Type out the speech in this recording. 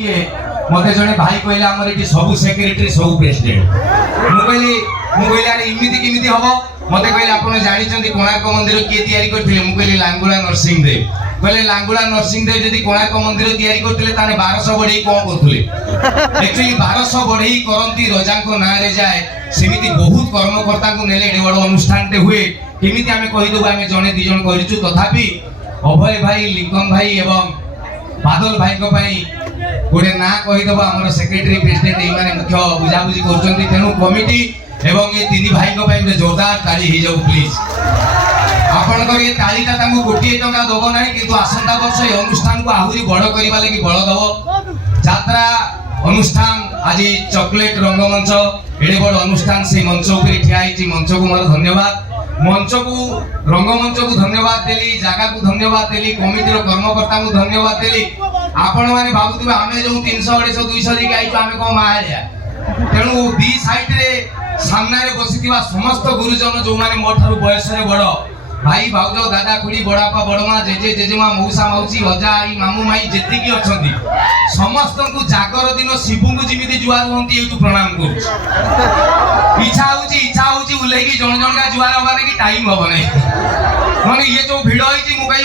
मते जने भाई कहले हमर एटी सब सेक्रेटरी सब प्रेसिडेंट मुझे अरे इमिति किमिति हबो मते कहले आपण जानि चंदी कोणार्क मंदिर के तयारी करथिले मु कहले लांगुला नरसिंह देव कहले लांगुला नरसिंह देव जदी कोणार्क मंदिर तयारी करथिले ताने 1200 बढ़ई कोन करथुले एक्चुअली 1200 बढ़ई करंती रजा को ना रे जाए सेमिति बहुत कर्मकर्ता को नेले एडे बड़ अनुष्ठान ते हुए किमिति आमे कहि दबो आमे जने दि जन करिचु तथापि अभय भाई लिंकन भाई एवं बादल भाई को भाई गोटे ना कहि दबो हमर सेक्रेटरी प्रेसिडेंट ए माने मुख्य बुझाबुझी करचंती तेनु कमिटी एवं ये तीन भाई को भाई जोरदार ताली ही जाऊ प्लीज आपनकर ये तालीटा तांको गोटिए टंका दबो नाही किंतु आसंता वर्ष ये अनुष्ठान को आहुरी बड़ करिबा लागि बळ दबो यात्रा अनुष्ठान आज चॉकलेट रंगमंच एडे बड़ अनुष्ठान से मंच ऊपर ठिया आइची मंच को मोर धन्यवाद मंच को रंगमंच को धन्यवाद देली जागा को धन्यवाद देली कमिटी रो कर्मकर्ता को धन्यवाद देली आपण माने भाबुतबे आमे जो 300 250 200 दिके आइचो आमे को मारिया तेणु दी साइड रे सामने रे बसिथिबा समस्त गुरुजन जो माने मोठारु बयस रे बड़ भाई भाउज दादा खुड़ी बड़ापा बड़मा जेजे जेजेमा मौसा मौसी अजा आई मामू माई जेति की अछंती समस्त को जागर दिन शिवु को जिमिति जुआर होंती एतु प्रणाम करू इच्छा होची उलेकी जण जण का जुआर होबाने की टाइम होबने माने ये जो भिड़ होईची मु कहि